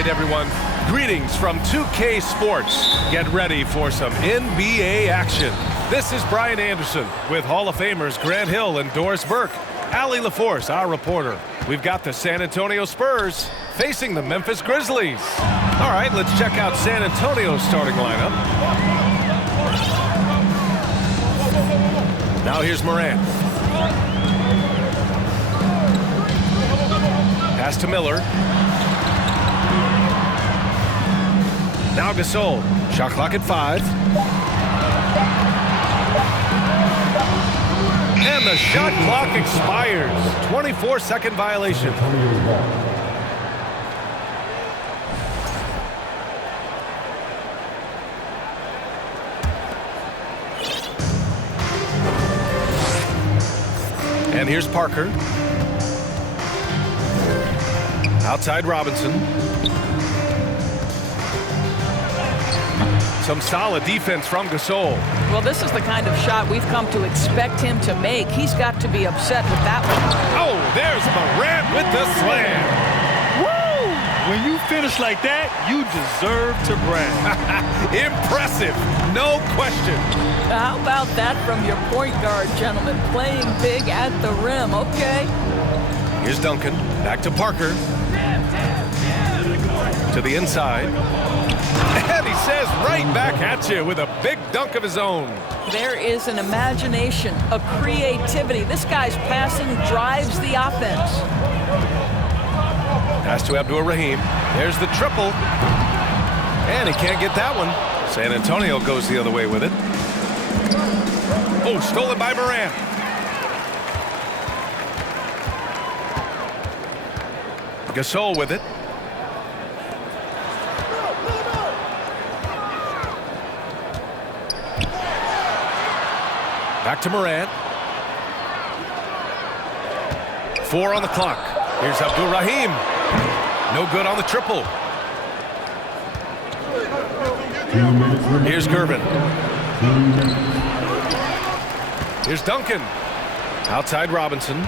right, everyone. Greetings from 2K Sports. Get ready for some NBA action. This is Brian Anderson with Hall of Famers Grant Hill and Doris Burke. Allie LaForce, our reporter. We've got the San Antonio Spurs facing the Memphis Grizzlies. All right, let's check out San Antonio's starting lineup. Now here's Morant. Pass to Miller. Now Gasol. Shot clock at 5. And the shot clock expires. 24-second violation. And here's Parker. Outside Robinson. Some solid defense from Gasol. Well, this is the kind of shot we've come to expect him to make. He's got to be upset with that one. Oh, there's Morant with the slam. Woo! When you finish like that, you deserve to brag. Impressive, no question. How about that from your point guard, gentlemen? Playing big at the rim, okay? Here's Duncan, back to Parker. To the inside. And he says right back at you with a big dunk of his own. There is an imagination, a creativity. This guy's passing drives the offense. Pass to Abdur-Rahim. There's the triple. And he can't get that one. San Antonio goes the other way with it. Oh, stolen by Morant. Gasol with it. Back to Morant. 4 on the clock. Here's Abdur-Rahim. No good on the triple. Here's Gervin. Here's Duncan. Outside Robinson.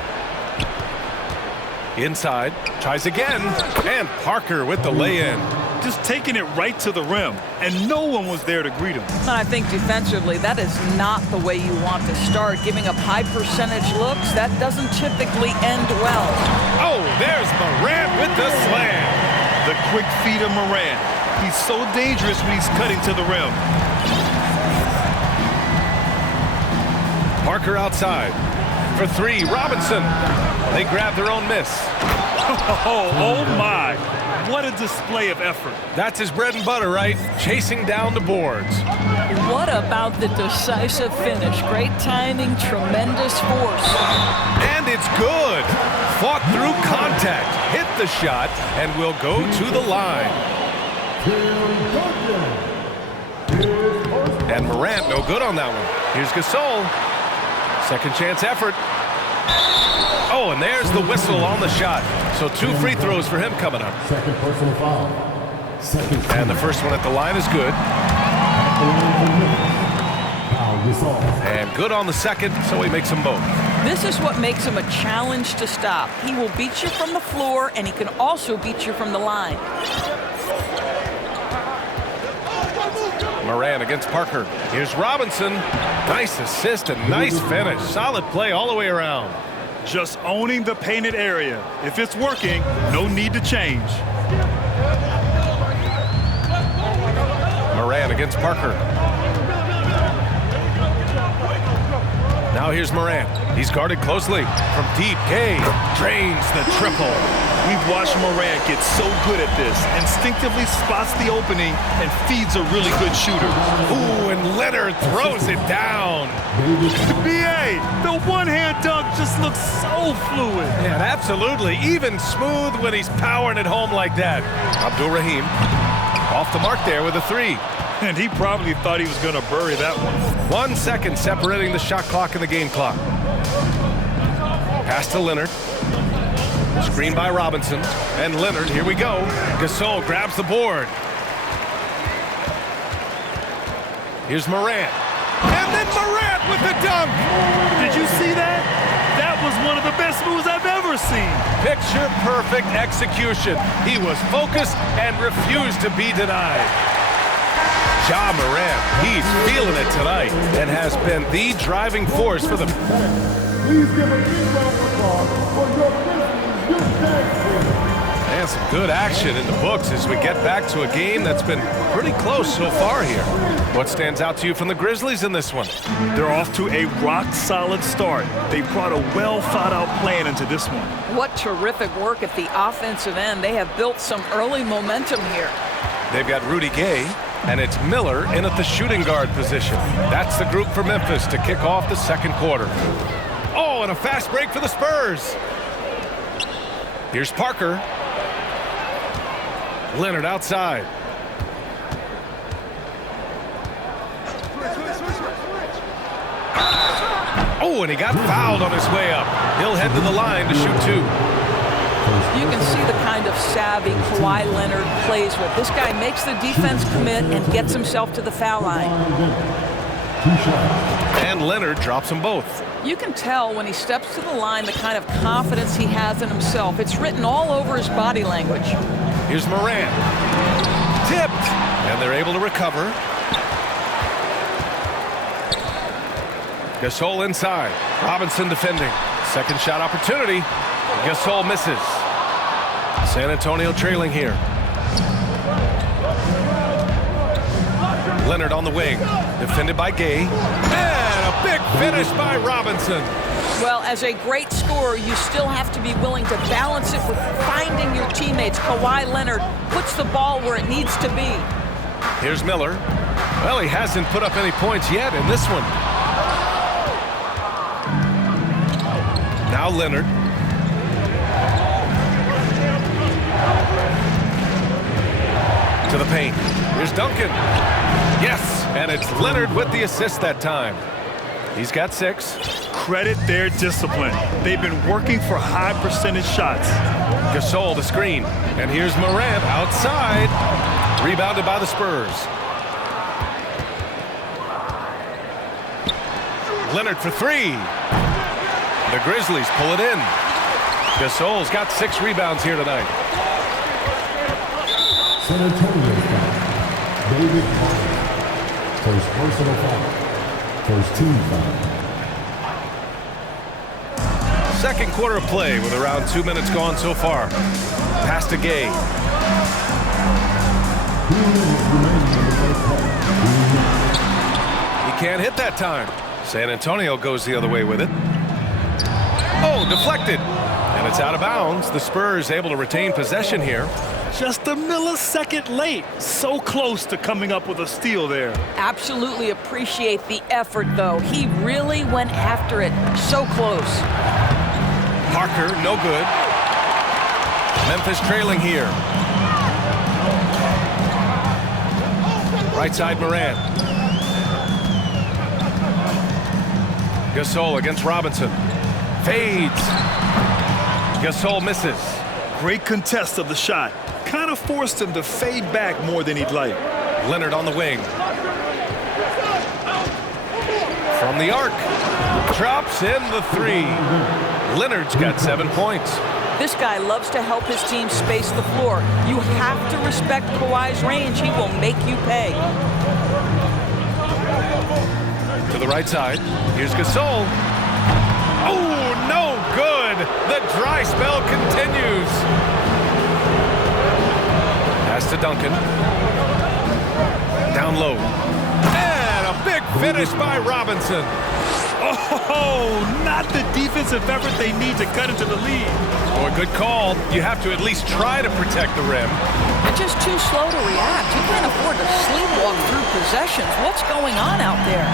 Inside. Tries again. And Parker with the lay-in. Just taking it right to the rim, and no one was there to greet him. And I think defensively, that is not the way you want to start. Giving up high percentage looks, that doesn't typically end well. Oh, there's Morant with the slam. The quick feet of Morant. He's so dangerous when he's cutting to the rim. Parker outside. For 3, Robinson. They grab their own miss. Oh my. What a display of effort. That's his bread and butter, right? Chasing down the boards. What about the decisive finish? Great timing, tremendous force. And it's good. Fought through contact, hit the shot, and will go to the line. And Morant, no good on that one. Here's Gasol. Second chance effort. Oh, and there's the whistle on the shot. So 2 free throws for him coming up. Second personal foul. And the first one at the line is good. And good on the second, so he makes them both. This is what makes him a challenge to stop. He will beat you from the floor, and he can also beat you from the line. Morant against Parker. Here's Robinson. Nice assist and nice finish. Solid play all the way around. Just owning the painted area. If it's working, no need to change. Morant against Parker. Now here's Morant. He's guarded closely. From deep, K drains the triple. We've watched Morant get so good at this. Instinctively spots the opening and feeds a really good shooter. Ooh, and Leonard throws it down. B.A., the one-hand dunk just looks so fluid. Yeah, absolutely. Even smooth when he's powering it home like that. Abdur-Rahim off the mark there with a 3. And he probably thought he was going to bury that one. 1 second separating the shot clock and the game clock. Pass to Leonard. Screen by Robinson. And Leonard, here we go. Gasol grabs the board. Here's Morant. And then Morant with the dunk. Did you see that? That was one of the best moves I've ever ever seen. Picture-perfect execution. He was focused and refused to be denied. Ja Morant, he's feeling it tonight and has been the driving force for the... Please give a big round of applause for your Grizzlies youth tag team. And some good action in the books as we get back to a game that's been pretty close so far here. What stands out to you from the Grizzlies in this one? They're off to a rock-solid start. They brought a well-thought-out plan into this one. What terrific work at the offensive end. They have built some early momentum here. They've got Rudy Gay, and it's Miller in at the shooting guard position. That's the group for Memphis to kick off the second quarter. Oh, and a fast break for the Spurs. Here's Parker. Leonard outside. Oh, and he got fouled on his way up. He'll head to the line to shoot two. You can see the kind of savvy Kawhi Leonard plays with. This guy makes the defense commit and gets himself to the foul line. And Leonard drops them both. You can tell when he steps to the line the kind of confidence he has in himself. It's written all over his body language. Here's Morant. Tipped. And they're able to recover. Gasol inside. Robinson defending. Second shot opportunity. Gasol misses. San Antonio trailing here. Leonard on the wing. Defended by Gay. And a big finish by Robinson. Well, as a great scorer, you still have to be willing to balance it with finding your teammates. Kawhi Leonard puts the ball where it needs to be. Here's Miller. Well, he hasn't put up any points yet in this one. Now Leonard. To the paint. Here's Duncan. Yes, and it's Leonard with the assist that time. He's got 6. Credit their discipline. They've been working for high percentage shots. Gasol the screen. And here's Morant outside. Rebounded by the Spurs. Leonard for 3. The Grizzlies pull it in. Gasol's got 6 rebounds here tonight. San Antonio's foul. David Parker. First personal foul. First team foul. Second quarter of play with around 2 minutes gone so far. Pass to Gay. He can't hit that time. San Antonio goes the other way with it. Oh, deflected. And it's out of bounds. The Spurs able to retain possession here. Just a millisecond late. So close to coming up with a steal there. Absolutely appreciate the effort, though. He really went after it. So close. Parker, no good. Memphis trailing here. Right side Morant. Gasol against Robinson. Fades. Gasol misses. Great contest of the shot. Kind of forced him to fade back more than he'd like. Leonard on the wing. From the arc. Drops in the 3. Leonard's got 7 points. This guy loves to help his team space the floor. You have to respect Kawhi's range. He will make you pay. To the right side. Here's Gasol. Oh, no good. The dry spell continues. Pass to Duncan. Down low. And a big finish by Robinson. Oh, not the defensive effort they need to cut into the lead. Oh, a good call. You have to at least try to protect the rim. They're just too slow to react. You can't afford to sleepwalk through possessions. What's going on out there?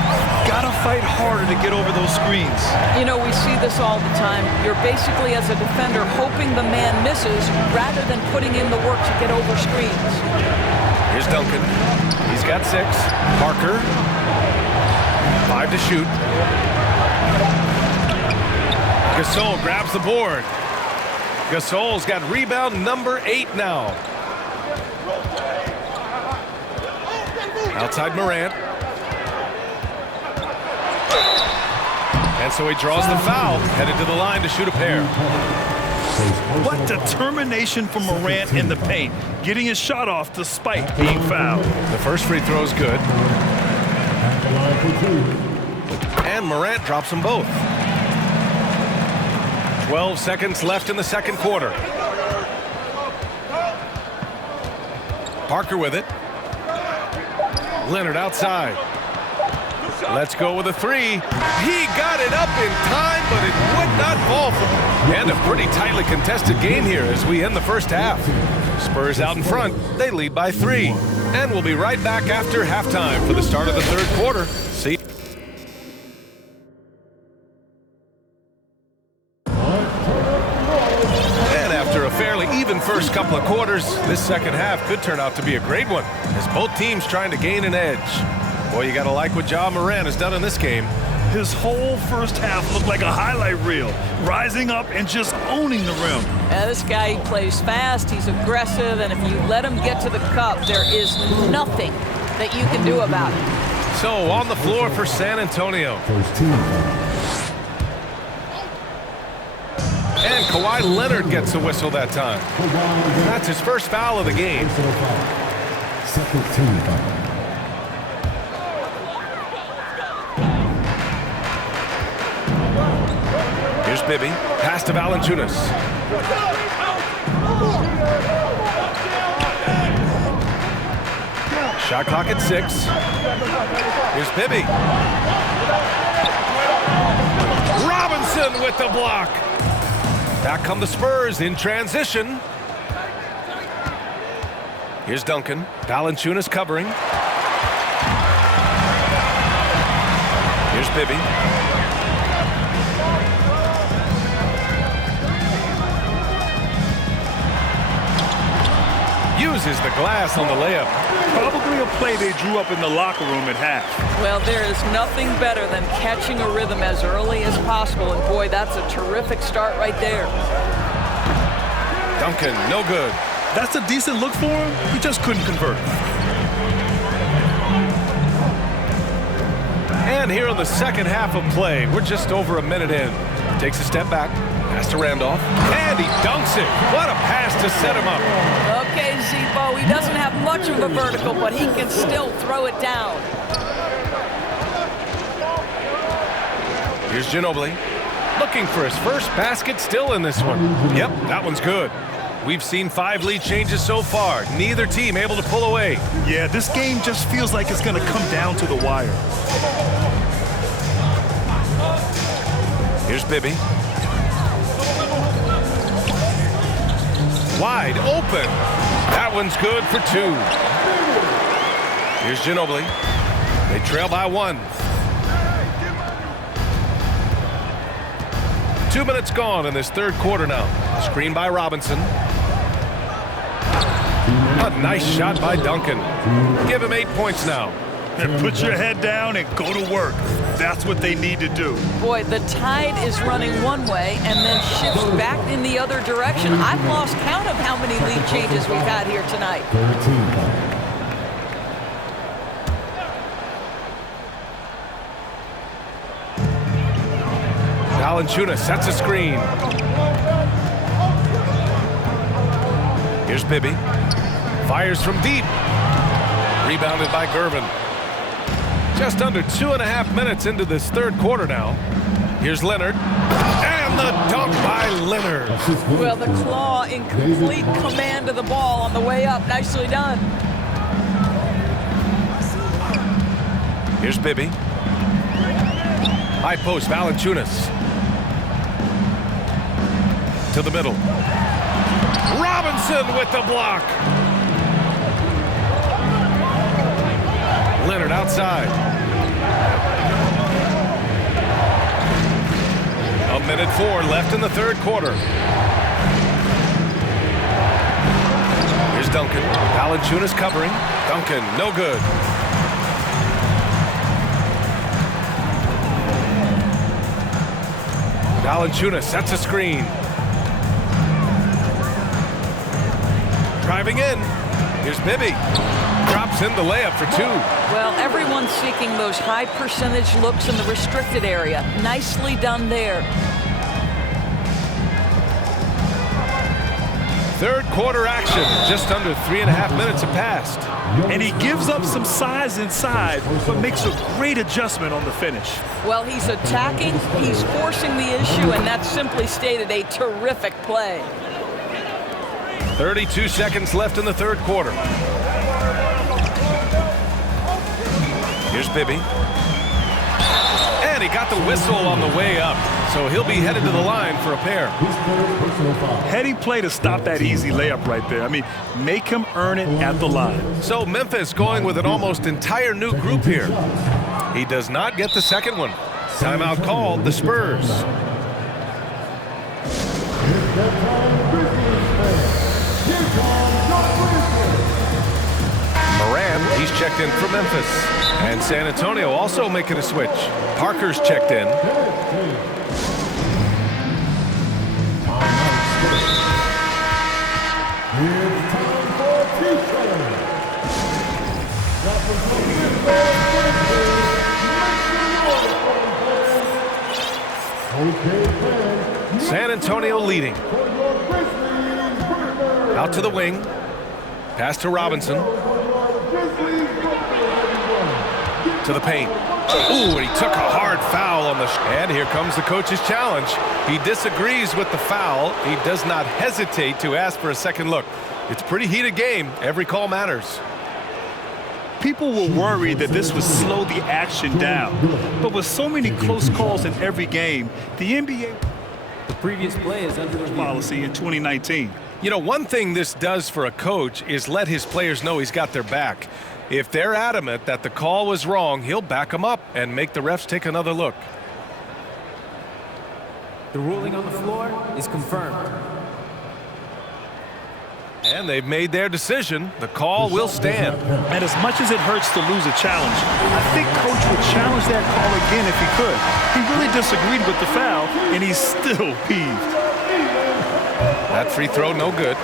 Gotta fight harder to get over those screens. You know, we see this all the time. You're basically, as a defender, hoping the man misses rather than putting in the work to get over screens. Here's Duncan. He's got 6. Parker. 5 to shoot. Gasol grabs the board. Gasol's got rebound number 8 now. Outside Morant. And so he draws the foul, headed to the line to shoot a pair. What determination from Morant in the paint, getting his shot off despite being fouled. The first free throw is good. And Morant drops them both. 12 seconds left in the second quarter. Parker with it. Leonard outside. Let's go with a three. He got it up in time, but it would not fall for him. And a pretty tightly contested game here as we end the first half. Spurs out in front. They lead by 3. And we'll be right back after halftime for the start of the third quarter. See. And after a fairly even first couple of quarters, this second half could turn out to be a great one as both teams trying to gain an edge. Boy, you got to like what Ja Morant has done in this game. His whole first half looked like a highlight reel, rising up and just owning the rim. Yeah, this guy, he plays fast, he's aggressive, and if you let him get to the cup, there is nothing that you can do about it. So, on the floor for San Antonio. And Kawhi Leonard gets a whistle that time. That's his first foul of the game. Second team foul. Here's Bibby. Pass to Valanciunas. Shot clock at 6. Here's Bibby. Robinson with the block. Back come the Spurs in transition. Here's Duncan. Valanciunas covering. Here's Bibby. Uses the glass on the layup. Probably a play they drew up in the locker room at half. Well, there is nothing better than catching a rhythm as early as possible, and boy, that's a terrific start right there. Duncan, no good. That's a decent look for him. He just couldn't convert. And here in the second half of play, we're just over a minute in. Takes a step back, pass to Randolph, and he dunks it. What a pass to set him up. Okay, Zebo, he doesn't have much of a vertical, but he can still throw it down. Here's Ginobili, looking for his first basket still in this one. Yep, that one's good. We've seen 5 lead changes so far. Neither team able to pull away. Yeah, this game just feels like it's going to come down to the wire. Here's Bibby. Wide open. That one's good for 2. Here's Ginobili. They trail by 1. 2 minutes gone in this third quarter now. Screen by Robinson. A nice shot by Duncan. Give him 8 points now. And put your head down and go to work. That's what they need to do. Boy, the tide is running one way and then shifts back in the other direction. I've lost count of how many lead changes we've had here tonight. Third team foul. Valanciunas sets a screen. Here's Bibby. Fires from deep. Rebounded by Gervin. Just under 2.5 minutes into this third quarter now. Here's Leonard. And the dunk by Leonard. Well, the claw in complete command of the ball on the way up. Nicely done. Here's Bibby. High post, Valanciunas. To the middle. Robinson with the block. Leonard outside. A minute 4 left in the third quarter. Here's Duncan. Valanciunas covering. Duncan, no good. Valanciunas sets a screen. Driving in. Here's Bibby. Drops in the layup for 2. Well, everyone's seeking those high percentage looks in the restricted area. Nicely done there. Third quarter action. Just under 3.5 minutes have passed. And he gives up some size inside, but makes a great adjustment on the finish. Well, he's attacking, he's forcing the issue, and that's simply stated a terrific play. 32 seconds left in the third quarter. Here's Bibby. And he got the whistle on the way up, so he'll be headed to the line for a pair. Heady play to stop that easy layup right there. I mean, make him earn it at the line. So Memphis going with an almost entire new group here. He does not get the second one. Timeout called, the Spurs. Moran, he's checked in for Memphis. And San Antonio also making a switch. Parker's checked in. San Antonio leading. Out to the wing. Pass to Robinson. To the paint. Ooh, and he took a hard foul on the and here comes the coach's challenge. He disagrees with the foul. He does not hesitate to ask for a second look. It's a pretty heated game. Every call matters. People were worried that this would slow the action down. But with so many close calls in every game, the NBA The previous play is under review. policy in 2019. You know, one thing this does for a coach is let his players know he's got their back. If they're adamant that the call was wrong, he'll back them up and make the refs take another look. The ruling on the floor is confirmed. And they've made their decision. The call will stand. And as much as it hurts to lose a challenge, I think Coach would challenge that call again if he could. He really disagreed with the foul, and he's still peeved. That free throw, no good.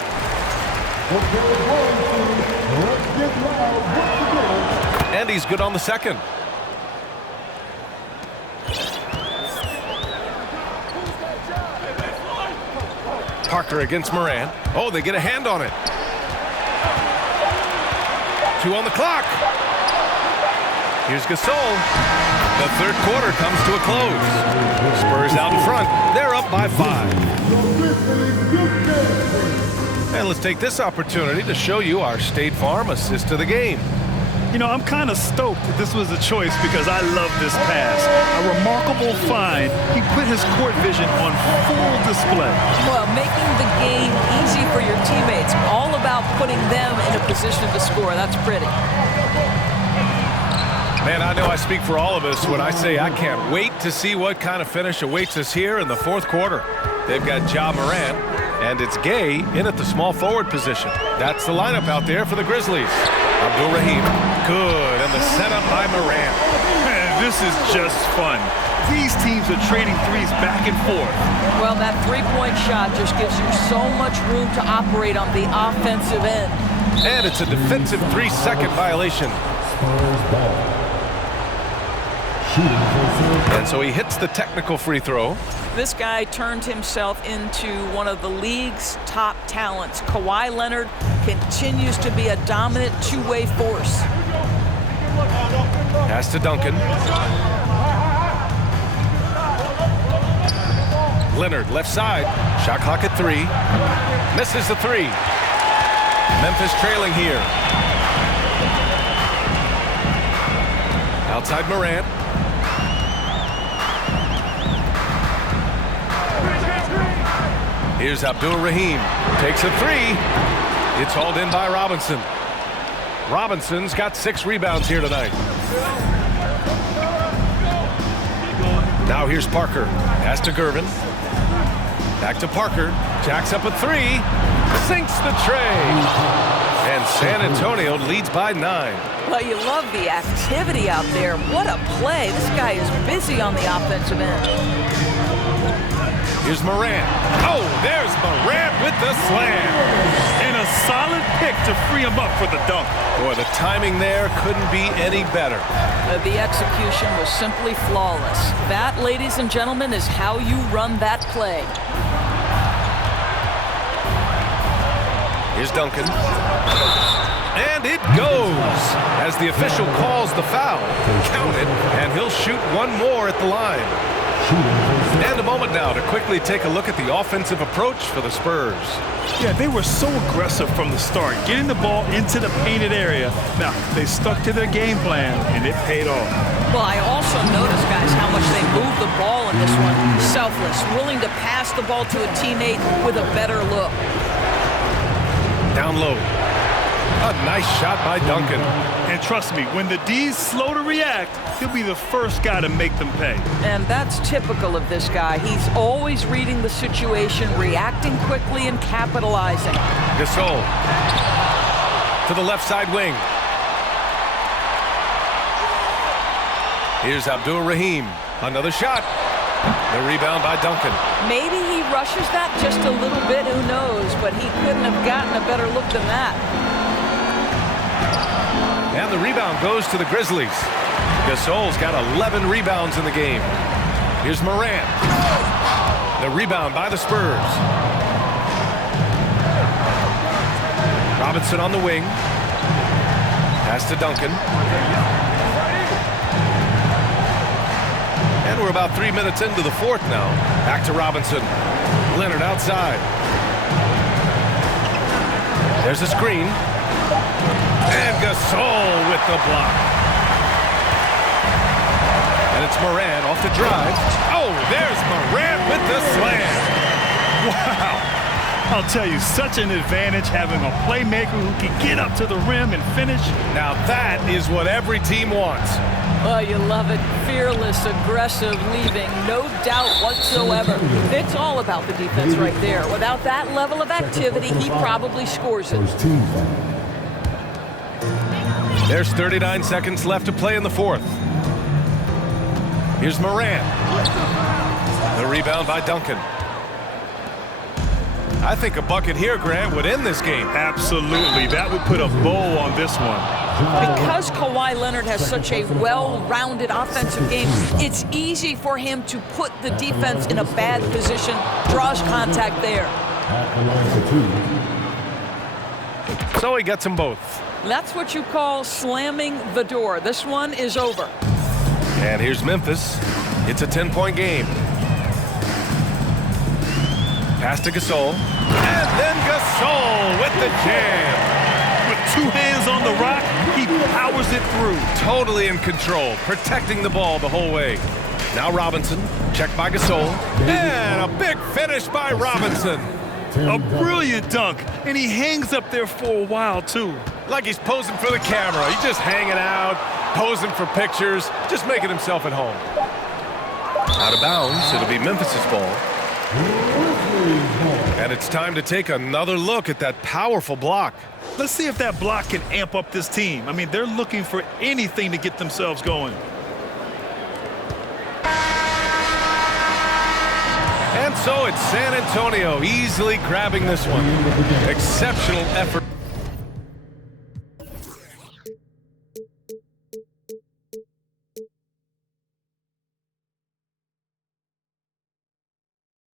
And he's good on the second. Parker against Moran. Oh, they get a hand on it. 2 on the clock. Here's Gasol. The third quarter comes to a close. Spurs out in front. They're up by 5. And let's take this opportunity to show you our State Farm assist of the game. You know, I'm kind of stoked that this was a choice because I love this pass. A remarkable find. He put his court vision on full display. Well, making the game easy for your teammates, all about putting them in a position to score. That's pretty. Man, I know I speak for all of us when I say I can't wait to see what kind of finish awaits us here in the fourth quarter. They've got Ja Morant, and it's Gay in at the small forward position. That's the lineup out there for the Grizzlies. Abdul-Rahim, good, and the setup by Morant. Man, this is just fun. These teams are trading threes back and forth. Well, that three-point shot just gives you so much room to operate on the offensive end. And it's a defensive 3-second violation. And so he hits the technical free throw. This guy turned himself into one of the league's top talents. Kawhi Leonard continues to be a dominant two-way force. Pass to Duncan. Leonard, left side. Shot clock at 3. Misses the 3. Memphis trailing here. Outside Morant. Here's Abdul-Rahim. Takes a 3. It's hauled in by Robinson. Robinson's got 6 rebounds here tonight. Now here's Parker. Pass to Gervin. Back to Parker. Jacks up a 3. Sinks the tray. And San Antonio leads by 9. Well, you love the activity out there. What a play. This guy is busy on the offensive end. Here's Morant. Oh, there's Morant with the slam. And a solid pick to free him up for the dunk. Boy, the timing there couldn't be any better. The execution was simply flawless. That, ladies and gentlemen, is how you run that play. Here's Duncan. And it goes as the official calls the foul. Count it, and he'll shoot one more at the line. And a moment now to quickly take a look at the offensive approach for the Spurs. Yeah, they were so aggressive from the start, getting the ball into the painted area. Now, they stuck to their game plan, and it paid off. Well, I also noticed, guys, how much they moved the ball in this one. Selfless, willing to pass the ball to a teammate with a better look. Down low. A nice shot by Duncan. And trust me, when the D's slow to react, he'll be the first guy to make them pay. And that's typical of this guy. He's always reading the situation, reacting quickly, and capitalizing. Gasol to the left side wing. Here's Abdul-Rahim. Another shot. The rebound by Duncan. Maybe he rushes that just a little bit, who knows, but he couldn't have gotten a better look than that. And the rebound goes to the Grizzlies. Gasol's got 11 rebounds in the game. Here's Morant. The rebound by the Spurs. Robinson on the wing. Pass to Duncan. And we're about 3 minutes into the fourth now. Back to Robinson. Leonard outside. There's a screen. And Gasol with the block. And it's Morant off the drive. Oh, there's Morant with the slam. Wow. I'll tell you, such an advantage having a playmaker who can get up to the rim and finish. Now that is what every team wants. Oh, you love it. Fearless, aggressive, leaving. No doubt whatsoever. It's all about the defense right there. Without that level of activity, he probably scores it. There's 39 seconds left to play in the fourth. Here's Morant. The rebound by Duncan. I think a bucket here, Grant, would end this game. Absolutely. That would put a bow on this one. Because Kawhi Leonard has such a well-rounded offensive game, it's easy for him to put the defense in a bad position, draws contact there. So he gets them both. That's what you call slamming the door. This one is over. And here's Memphis. It's a 10-point game. Pass to Gasol. And then Gasol with the jam. With two hands on the rock, he powers it through. Totally in control, protecting the ball the whole way. Now Robinson, checked by Gasol. And a big finish by Robinson. A brilliant dunk, and he hangs up there for a while, too. Like he's posing for the camera. He's just hanging out, posing for pictures, just making himself at home. Out of bounds, it'll be Memphis's ball. And it's time to take another look at that powerful block. Let's see if that block can amp up this team. I mean, they're looking for anything to get themselves going. And so it's San Antonio easily grabbing this one. Exceptional effort.